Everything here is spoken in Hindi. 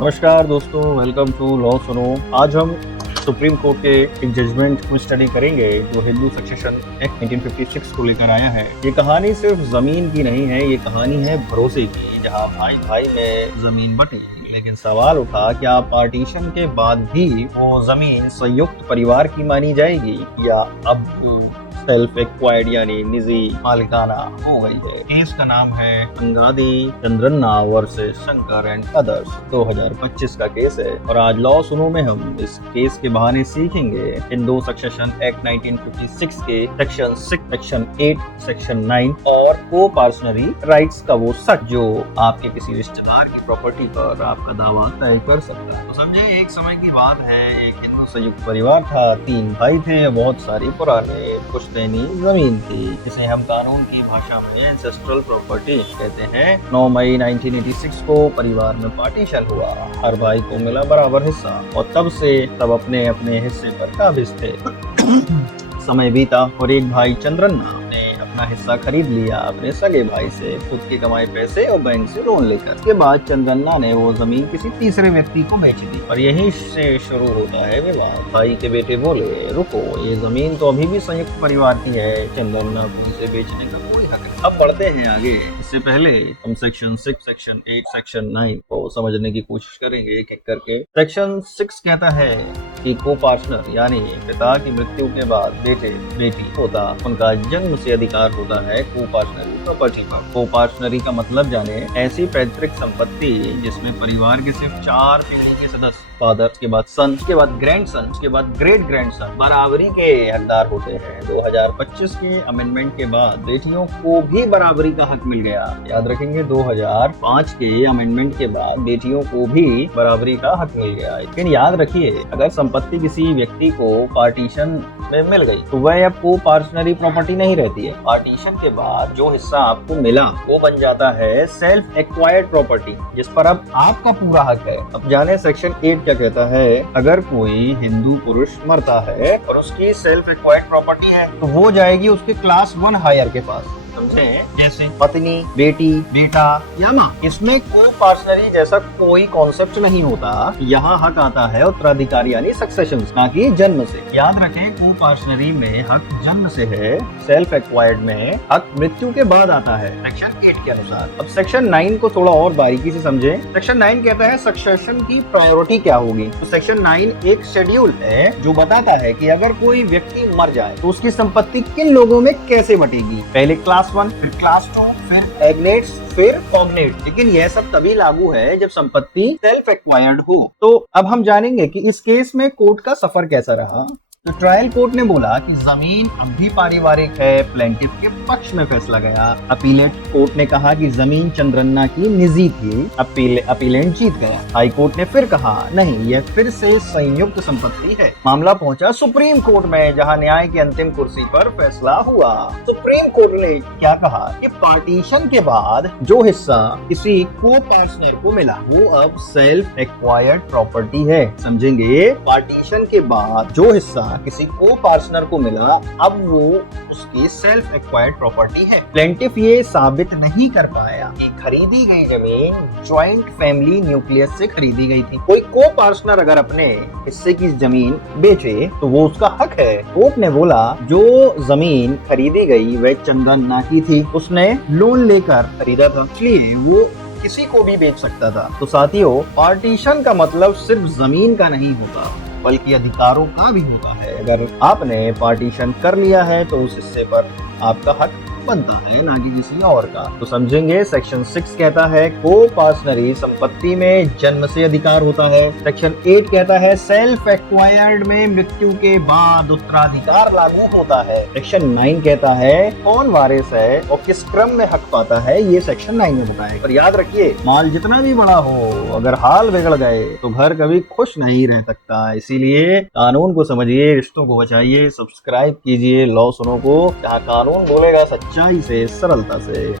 नमस्कार दोस्तों, वेलकम टू लॉ सुनो। आज हम सुप्रीम कोर्ट के एक जजमेंट को स्टडी करेंगे जो हिंदू सक्सेशन एक्ट 1956 को लेकर आया है। ये कहानी सिर्फ जमीन की नहीं है, ये कहानी है भरोसे की, जहाँ भाई भाई में जमीन बटी। लेकिन सवाल उठा, क्या पार्टीशन के बाद भी वो जमीन संयुक्त परिवार की मानी जाएगी या अब वो सेल्फ एक्वायर्ड यानी निजी मालिकाना हो गई है। केस का नाम है Angadi Chandranna versus Shankar and others. 2025 का केस है और आज लॉ सुनो में हम इस केस के बहाने सीखेंगे हिंदू सक्सेशन एक्ट 1956 के सेक्शन 6, सेक्शन 8, सेक्शन 9 और को पार्सनरी राइट्स का वो सच जो आपके किसी रिश्तेदार की प्रॉपर्टी पर आपका दावा तय कर सकता है। तो समझे, एक समय की बात है, एक हिंदू संयुक्त परिवार था, 3 भाई थे, बहुत सारी पुराने पुश्तैनी जमीन थी, जिसे हम कानून की भाषा में एंसेस्ट्रल प्रॉपर्टी कहते हैं। 9 मई 1986 को परिवार में पार्टीशन हुआ, हर भाई को मिला बराबर हिस्सा और तब से सब अपने अपने हिस्से पर काबिज थे। समय बीता और एक भाई चंद्रन्ना ने अपना हिस्सा खरीद लिया अपने सगे भाई से, खुद के कमाए पैसे और बैंक से लोन लेकर। इसके बाद चंद्रन्ना ने वो जमीन किसी तीसरे व्यक्ति को बेच दी और यहीं से शुरू होता है विवाद। भाई के बेटे बोले, रुको, ये जमीन तो अभी भी संयुक्त परिवार की है, चंद्रन्ना को इसे बेचने का कोई हक नहीं। अब बढ़ते हैं आगे। इससे पहले हम सेक्शन 6, सेक्शन 8, सेक्शन 9 को समझने की कोशिश करेंगे एक एक करके। सेक्शन 6 कहता है कि को पार्टनर यानी पिता की मृत्यु के बाद बेटे बेटी होता, उनका जन्म से अधिकार होता है को पार्टनरी प्रॉपर्टी पर। को पार्टनरी का मतलब जाने, ऐसी पैतृक संपत्ति जिसमें परिवार के सिर्फ 4 पीढ़ी के सदस्य, फादर के बाद सन, उसके बाद ग्रैंड सन, उसके बाद ग्रेट ग्रैंड सन बराबरी के हकदार होते हैं। 2025 के अमेंडमेंट के बाद बेटियों को भी बराबरी का हक मिल गया। याद रखेंगे, 2005 के अमेंडमेंट के बाद बेटियों को भी बराबरी का हक मिल गया। लेकिन याद रखिए, अगर संपत्ति किसी व्यक्ति को पार्टीशन में मिल गई तो वह अब को पार्टनरी प्रॉपर्टी नहीं रहती है। पार्टीशन के बाद जो हिस्सा आपको मिला वो बन जाता है सेल्फ एक्वायर्ड प्रॉपर्टी, जिस पर अब आपका पूरा हक है। अब जाने सेक्शन 8 क्या कहता है। अगर कोई हिंदू पुरुष मरता है और उसकी सेल्फ एक्वायर्ड प्रॉपर्टी है तो वो जाएगी उसके क्लास 1 हायर के पास, समझे, जैसे पत्नी, बेटी, बेटा या माँ। इसमें को पार्टनरी जैसा कोई कॉन्सेप्ट नहीं होता। यहाँ हक आता है उत्तराधिकारी यानी सक्सेशन, ना कि जन्म से। याद रखें, को पार्टनरी में हक जन्म से है, सेल्फ एक्वायर्ड में हक मृत्यु के बाद आता है सेक्शन 8 के अनुसार। अब सेक्शन 9 को थोड़ा और बारीकी से समझे। सेक्शन 9 कहता है सक्सेशन की प्रायोरिटी क्या होगी। तो सेक्शन 9 एक शेड्यूल है जो बताता है कि अगर कोई व्यक्ति मर जाए तो उसकी संपत्ति किन लोगों में कैसे बटेगी। पहले क्लास 1, फिर क्लास 2, फिर एग्नेट्स, फिर कॉग्नेट। लेकिन यह सब तभी लागू है जब संपत्ति सेल्फ एक्वायर्ड हो। तो अब हम जानेंगे कि इस केस में कोर्ट का सफर कैसा रहा। तो ट्रायल कोर्ट ने बोला कि जमीन अब भी पारिवारिक है, प्लेंटिफ के पक्ष में फैसला गया। अपीलेट कोर्ट ने कहा कि जमीन चंद्रन्ना की निजी थी, अपीलेंट जीत गया। हाई कोर्ट ने फिर कहा नहीं, यह फिर से संयुक्त संपत्ति है। मामला पहुंचा सुप्रीम कोर्ट में, जहां न्याय की अंतिम कुर्सी पर फैसला हुआ। सुप्रीम कोर्ट ने क्या कहा कि पार्टीशन के बाद जो हिस्सा किसी को पार्टनर को मिला वो अब सेल्फ एक्वायर्ड प्रॉपर्टी है। समझेंगे, पार्टीशन के बाद जो हिस्सा किसी को पार्टनर को मिला अब वो उसकी सेल्फ एक्वायर्ड प्रॉपर्टी है। प्लेंटिफ ये साबित नहीं कर पाया कि खरीदी गई जमीन ज्वाइंट फैमिली न्यूक्लियस से खरीदी गई थी। कोई को पार्टनर अगर अपने हिस्से की जमीन बेचे तो वो उसका हक है। कोर्ट ने बोला जो जमीन खरीदी गई वह चंद्रन्ना की थी, उसने लोन लेकर खरीदा था, इसलिए वो किसी को भी बेच सकता था। तो साथियों, पार्टीशन का मतलब सिर्फ जमीन का नहीं होता बल्कि अधिकारों का भी होता है। अगर आपने पार्टीशन कर लिया है तो उस हिस्से पर आपका हक बनता है, ना कि किसी और का। तो समझेंगे, सेक्शन 6 कहता है को पार्टनरी संपत्ति में जन्म से अधिकार होता है। सेक्शन 8 कहता है सेल्फ एक्वायर्ड में मृत्यु के बाद उत्तराधिकार लागू होता है। सेक्शन 9 कहता है कौन वारिस है और किस क्रम में हक पाता है, ये सेक्शन 9 में बताएगा। पर याद रखिए, माल जितना भी बड़ा हो, अगर हाल बिगड़ गए तो घर कभी खुश नहीं रह सकता। इसीलिए कानून को समझिए, रिश्तों को बचाइए। सब्सक्राइब कीजिए लॉ सुनो को, जहाँ कानून बोलेगा सच्चाई से, सरलता से।